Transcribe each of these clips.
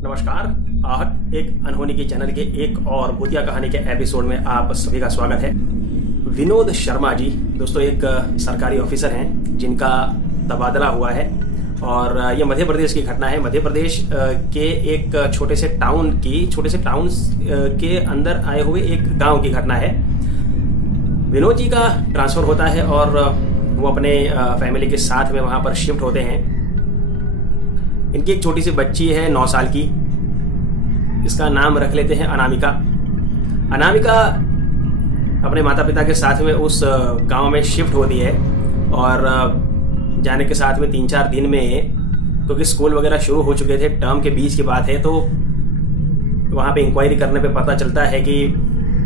नमस्कार। आहट एक अनहोनी की चैनल के एक और भूतिया कहानी के एपिसोड में आप सभी का स्वागत है। विनोद शर्मा जी दोस्तों एक सरकारी ऑफिसर हैं जिनका तबादला हुआ है और ये मध्य प्रदेश की घटना है। मध्य प्रदेश के एक छोटे से टाउन के अंदर आए हुए एक गांव की घटना है। विनोद जी का ट्रांसफ़र होता है और वो अपने फैमिली के साथ में वहाँ पर शिफ्ट होते हैं। इनकी एक छोटी सी बच्ची है 9 साल की, इसका नाम रख लेते हैं अनामिका। अनामिका अपने माता पिता के साथ में उस गांव में शिफ्ट होती है और जाने के साथ में 3-4 दिन में, क्योंकि स्कूल वगैरह शुरू हो चुके थे, टर्म के बीच की बात है, तो वहाँ पे इंक्वायरी करने पे पता चलता है कि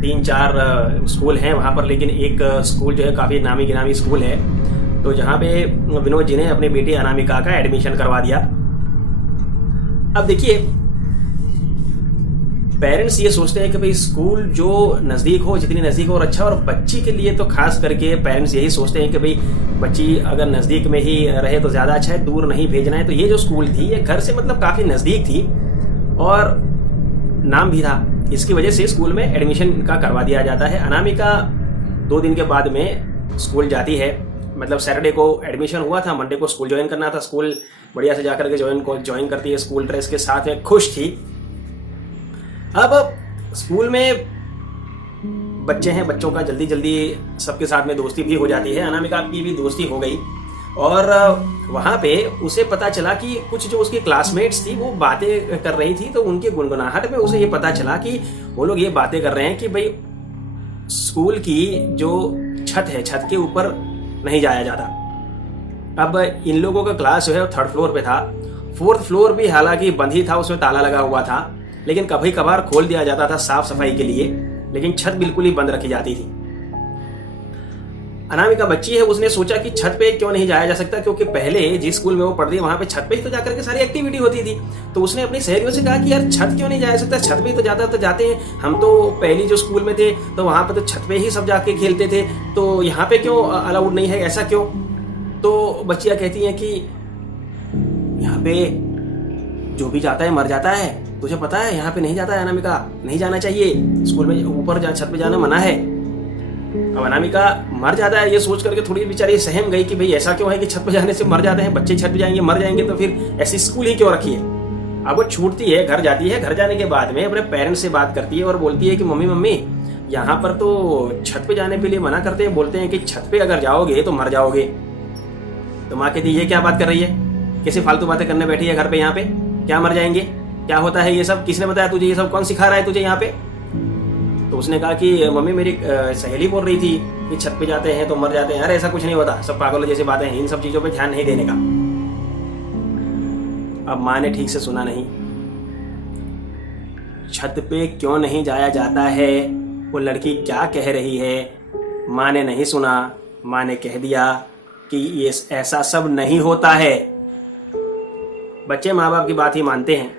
3-4 स्कूल हैं वहाँ पर, लेकिन एक स्कूल जो है काफ़ी नामी गिनामी स्कूल है। तो जहाँ पे विनोद जी ने अपनी बेटी अनामिका का एडमिशन करवा दिया। अब देखिए, पेरेंट्स ये सोचते हैं कि भाई स्कूल जो नज़दीक हो, जितनी नज़दीक हो और अच्छा, और बच्ची के लिए तो खास करके पेरेंट्स यही सोचते हैं कि भाई बच्ची अगर नज़दीक में ही रहे तो ज़्यादा अच्छा है, दूर नहीं भेजना है। तो ये जो स्कूल थी ये घर से मतलब काफ़ी नज़दीक थी और नाम भी था, इसकी वजह से स्कूल में एडमिशन का करवा दिया जाता है। अनामिका 2 दिन के बाद में स्कूल जाती है, मतलब सैटरडे को एडमिशन हुआ था, मंडे को स्कूल ज्वाइन करना था। स्कूल बढ़िया से जाकर के ज्वाइन करती है, स्कूल ड्रेस के साथ में खुश थी। अब स्कूल में बच्चे हैं, बच्चों का जल्दी जल्दी सबके साथ में दोस्ती भी हो जाती है। अनामिका की भी दोस्ती हो गई और वहाँ पे उसे पता चला कि कुछ जो उसकी क्लासमेट्स थी वो बातें कर रही थी, तो उनके गुनगुनाहट में उसे ये पता चला कि वो लोग ये बातें कर रहे हैं कि भाई स्कूल की जो छत है, छत के ऊपर नहीं जाया जाता। अब इन लोगों का क्लास जो है वो 3rd फ्लोर पे था। 4th फ्लोर भी हालांकि बंद ही था, उसमें ताला लगा हुआ था, लेकिन कभी कभार खोल दिया जाता था साफ सफाई के लिए, लेकिन छत बिल्कुल ही बंद रखी जाती थी। अनामिका बच्ची है, उसने सोचा कि छत पे क्यों नहीं जाया जा सकता, क्योंकि पहले जिस स्कूल में वो पढ़ती है वहां पे छत पे ही तो जाकर के सारी एक्टिविटी होती थी। तो उसने अपनी सहेलियों से कहा कि यार छत क्यों नहीं जाया सकता, छत पे ही तो जाते हैं, हम तो पहली जो स्कूल में थे तो वहां पे तो छत पे ही सब जाके खेलते थे, तो यहाँ पे क्यों अलाउड नहीं है, ऐसा क्यों? तो बच्चियां कहती हैं कि यहाँ पे जो भी जाता है मर जाता है, तुझे पता है यहाँ पे नहीं जाता है अनामिका, नहीं जाना चाहिए, स्कूल में ऊपर छत पे जाना मना है। अब अनामिका मर जाता है, ये सोच करके थोड़ी बेचारी सहम गई कि भाई ऐसा क्यों है कि छत पे जाने से मर जाते हैं, बच्चे छत पे जाएंगे मर जाएंगे, तो फिर ऐसी स्कूल ही क्यों रखी है। अब वो छूटती है, घर जाती है। घर जाने के बाद में अपने पेरेंट्स से बात करती है और बोलती है कि मम्मी यहाँ पर तो छत पे जाने के लिए मना करते हैं, बोलते हैं कि छत पे अगर जाओगे तो मर जाओगे। तो माँ कहती है ये क्या बात कर रही है, कैसे फालतू बातें करने बैठी है घर पे, यहाँ पे क्या मर जाएंगे, क्या होता है ये सब, किसने बताया तुझे, ये सब कौन सिखा रहा है तुझे यहाँ पे? तो उसने कहा कि मम्मी मेरी सहेली बोल रही थी कि छत पे जाते हैं तो मर जाते हैं। अरे ऐसा कुछ नहीं होता, सब पागलों जैसी बातें हैं, इन सब चीजों पे ध्यान नहीं देने का। अब माँ ने ठीक से सुना नहीं। छत पे क्यों नहीं जाया जाता है, वो लड़की क्या कह रही है, माँ ने नहीं सुना। माँ ने कह दिया कि ये ऐसा सब नहीं होता है। बच्चे माँ बाप की बात ही मानते हैं।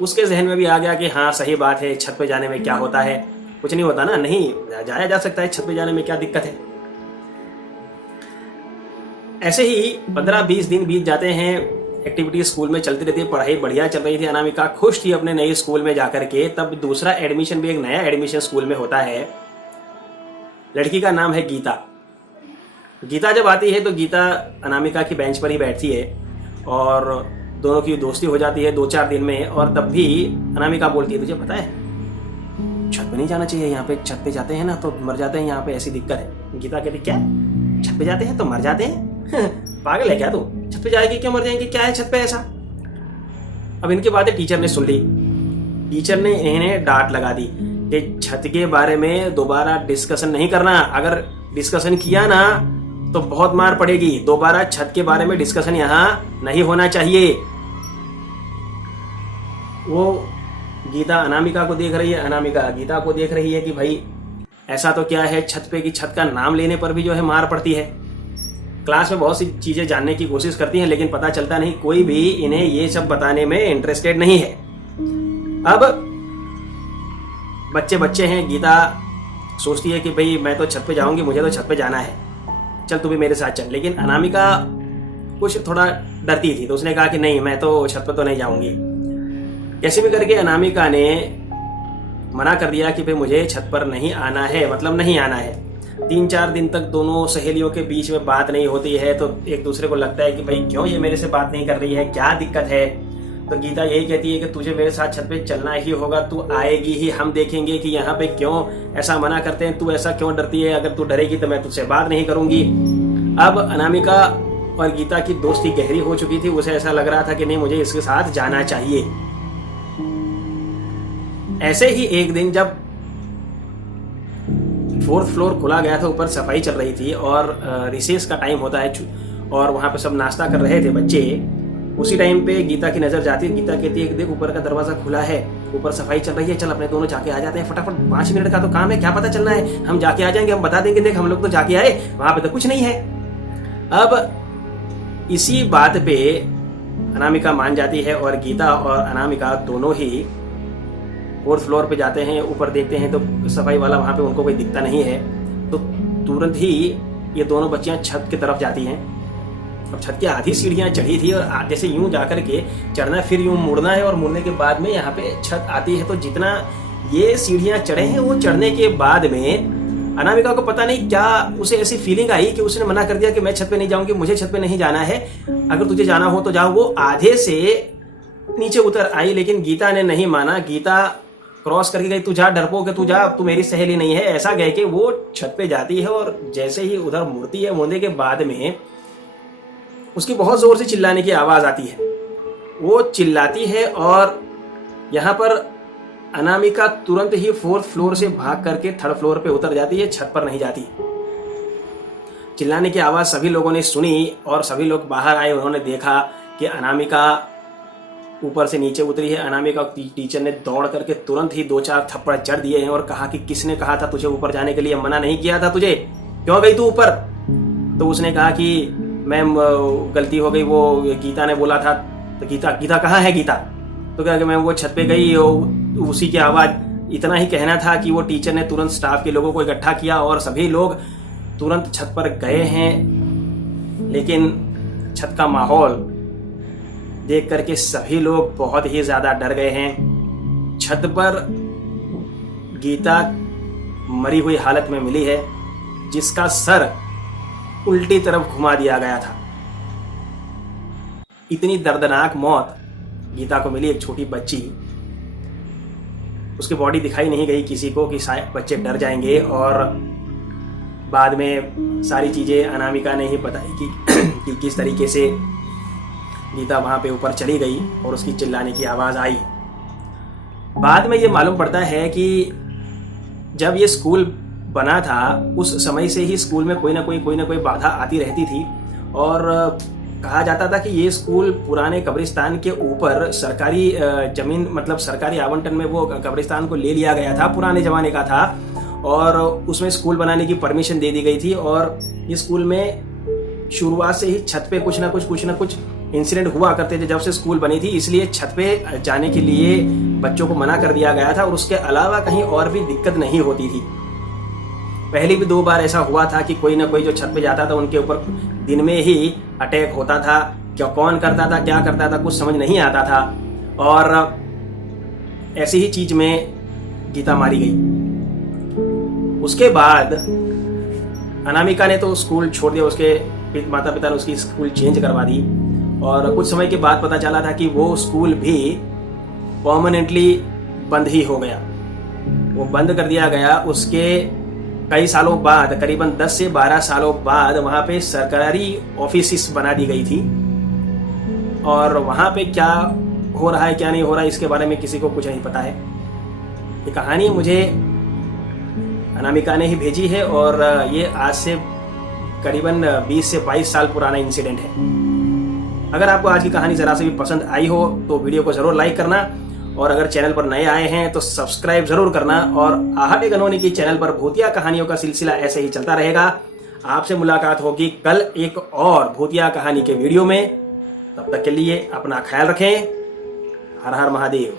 उसके जहन में भी आ गया कि हाँ सही बात है, छत पे जाने में क्या होता है, कुछ नहीं होता ना, नहीं जाया जा सकता है, छत पे जाने में क्या दिक्कत है। ऐसे ही 15-20 दिन बीत जाते हैं, एक्टिविटी स्कूल में चलती रहती है, पढ़ाई बढ़िया चल रही थी, अनामिका खुश थी अपने नए स्कूल में जाकर के। तब दूसरा एडमिशन भी, एक नया एडमिशन स्कूल में होता है। लड़की का नाम है गीता। गीता जब आती है तो गीता अनामिका की बेंच पर ही बैठती है और दोनों की दोस्ती हो जाती है 2-4 दिन में। और तब भी अनामिका बोलती है तुझे पता है छत पे नहीं जाना चाहिए, यहाँ पे छत पे जाते हैं ना तो मर जाते हैं, यहाँ पे ऐसी दिक्कत है। गीता कहती क्या, छत पे जाते हैं तो मर जाते हैं? पागल है क्या तू, छत पे जाएगी क्यों मर जाएंगे, क्या है छत पे ऐसा? अब इनकी बातें टीचर ने सुन ली। टीचर ने इन्हें डांट लगा दी कि छत के बारे में दोबारा डिस्कशन नहीं करना, अगर डिस्कशन किया ना तो बहुत मार पड़ेगी, दोबारा छत के बारे में डिस्कशन यहाँ नहीं होना चाहिए। वो गीता अनामिका को देख रही है, अनामिका गीता को देख रही है कि भाई ऐसा तो क्या है छत पे, कि छत का नाम लेने पर भी जो है मार पड़ती है। क्लास में बहुत सी चीजें जानने की कोशिश करती हैं, लेकिन पता चलता नहीं, कोई भी इन्हें ये सब बताने में इंटरेस्टेड नहीं है। अब बच्चे हैं, गीता सोचती है कि भाई मैं तो छत पे जाऊंगी, मुझे तो छत पे जाना है, चल तू भी मेरे साथ चल। लेकिन अनामिका कुछ थोड़ा डरती थी, तो उसने कहा कि नहीं मैं तो छत पे तो नहीं जाऊंगी। कैसे भी करके अनामिका ने मना कर दिया कि भाई मुझे छत पर नहीं आना है, मतलब नहीं आना है। 3-4 दिन तक दोनों सहेलियों के बीच में बात नहीं होती है, तो एक दूसरे को लगता है कि भाई क्यों ये मेरे से बात नहीं कर रही है, क्या दिक्कत है। तो गीता यही कहती है कि तुझे मेरे साथ छत पे चलना ही होगा, तू आएगी ही, हम देखेंगे कि यहाँ पे क्यों ऐसा मना करते हैं, तू ऐसा क्यों डरती है, अगर तू डरेगी तो मैं तुझसे बात नहीं करूंगी। अब अनामिका और गीता की दोस्ती गहरी हो चुकी थी, उसे ऐसा लग रहा था कि नहीं मुझे इसके साथ जाना चाहिए। ऐसे ही एक दिन जब 4th फ्लोर खुला गया था, ऊपर सफाई चल रही थी और रिसेस का टाइम होता है और वहां पे सब नाश्ता कर रहे थे बच्चे। उसी टाइम पे गीता की नजर जाती है, गीता कहती है देख ऊपर का दरवाजा खुला है, ऊपर सफाई चल रही है, चल अपने दोनों जाके आ जाते हैं फटाफट, 5 मिनट का तो काम है, क्या पता चलना है, हम जाके आ जाएंगे, हम बता देंगे देख हम लोग तो जाके आए, वहां पे तो कुछ नहीं है। अब इसी बात पे अनामिका मान जाती है और गीता और अनामिका दोनों ही 4th फ्लोर पे जाते हैं। ऊपर देखते हैं तो सफाई वाला वहां पे उनको कोई दिखता नहीं है, तो तुरंत ही ये दोनों बच्चियां छत की तरफ जाती हैं। अब छत की आधी सीढ़ियां चढ़ी थी और जैसे यूं जाकर के चढ़ना, फिर यूं मुड़ना है और मुड़ने के बाद में यहाँ पे छत आती है। तो जितना ये सीढ़ियां चढ़े हैं वो चढ़ने के बाद में अनामिका को पता नहीं क्या उसे ऐसी फीलिंग आई कि उसने मना कर दिया कि मैं छत पे नहीं जाऊंगी, मुझे छत पे नहीं जाना है, अगर तुझे जाना हो तो जाओ। वो आधे से नीचे उतर आई, लेकिन गीता ने नहीं माना। गीता क्रॉस करके गई, तू जा डरपोक, तू जा, तू मेरी सहेली नहीं है, ऐसा कह के वो छत पे जाती है। और जैसे ही उधर मुड़ती है, मुड़ने के बाद में उसकी बहुत जोर से चिल्लाने की आवाज आती है। वो चिल्लाती है और यहाँ पर अनामिका तुरंत ही 4th फ्लोर से भाग करके 3rd फ्लोर पे उतर जाती है, छत पर नहीं जाती। चिल्लाने की आवाज सभी लोगों ने सुनी और सभी लोग बाहर आए, उन्होंने देखा कि अनामिका ऊपर से नीचे उतरी है। अनामिका टीचर ने दौड़ करके तुरंत ही 2-4 थप्पड़ जड़ दिए हैं और कहा कि किसने कहा था तुझे ऊपर जाने के लिए, मना नहीं किया था तुझे, क्यों गई तू ऊपर। तो उसने कहा कि मैम गलती हो गई, वो गीता ने बोला था। तो गीता कहाँ है गीता? तो कहा कि मैम वो छत पे गई, उसी की आवाज। इतना ही कहना था कि वो टीचर ने तुरंत स्टाफ के लोगों को इकट्ठा किया और सभी लोग तुरंत छत पर गए हैं। लेकिन छत का माहौल देख करके सभी लोग बहुत ही ज्यादा डर गए हैं। छत पर गीता मरी हुई हालत में मिली है, जिसका सर उल्टी तरफ घुमा दिया गया था। इतनी दर्दनाक मौत गीता को मिली, एक छोटी बच्ची। उसकी बॉडी दिखाई नहीं गई किसी को कि शायद बच्चे डर जाएंगे। और बाद में सारी चीजें अनामिका ने ही बताई कि किस तरीके से गीता वहां पे ऊपर चली गई और उसकी चिल्लाने की आवाज आई। बाद में ये मालूम पड़ता है कि जब ये स्कूल बना था उस समय से ही स्कूल में कोई ना कोई बाधा आती रहती थी। और कहा जाता था कि ये स्कूल पुराने कब्रिस्तान के ऊपर सरकारी जमीन, मतलब सरकारी आवंटन में वो कब्रिस्तान को ले लिया गया था, पुराने जमाने का था। और उसमें स्कूल बनाने की परमिशन दे दी गई थी। और इस स्कूल में शुरुआत से ही छत पे कुछ ना कुछ इंसिडेंट हुआ करते थे जब से स्कूल बनी थी, इसलिए छत पे जाने के लिए बच्चों को मना कर दिया गया था। और उसके अलावा कहीं और भी दिक्कत नहीं होती थी। पहले भी 2 बार ऐसा हुआ था कि कोई ना कोई जो छत पे जाता था उनके ऊपर दिन में ही अटैक होता था। क्या कौन करता था, क्या करता था, कुछ समझ नहीं आता था। और ऐसी ही चीज में गीता मारी गई। उसके बाद अनामिका ने तो स्कूल छोड़ दिया, उसके माता पिता ने उसकी स्कूल चेंज करवा दी। और कुछ समय के बाद पता चला था कि वो स्कूल भी परमानेंटली बंद ही हो गया, वो बंद कर दिया गया। उसके कई सालों बाद, करीबन 10 से 12 सालों बाद वहां पे सरकारी ऑफिस बना दी गई थी। और वहां पे क्या हो रहा है क्या नहीं हो रहा है इसके बारे में किसी को कुछ नहीं पता है। ये कहानी मुझे अनामिका ने ही भेजी है और ये आज से करीबन 20 से 22 साल पुराना इंसिडेंट है। अगर आपको आज की कहानी जरा से भी पसंद आई हो तो वीडियो को जरूर लाइक करना, और अगर चैनल पर नए आए हैं तो सब्सक्राइब जरूर करना। और आहट गनोनी की चैनल पर भूतिया कहानियों का सिलसिला ऐसे ही चलता रहेगा। आपसे मुलाकात होगी कल एक और भूतिया कहानी के वीडियो में। तब तक के लिए अपना ख्याल रखें। हर हर महादेव।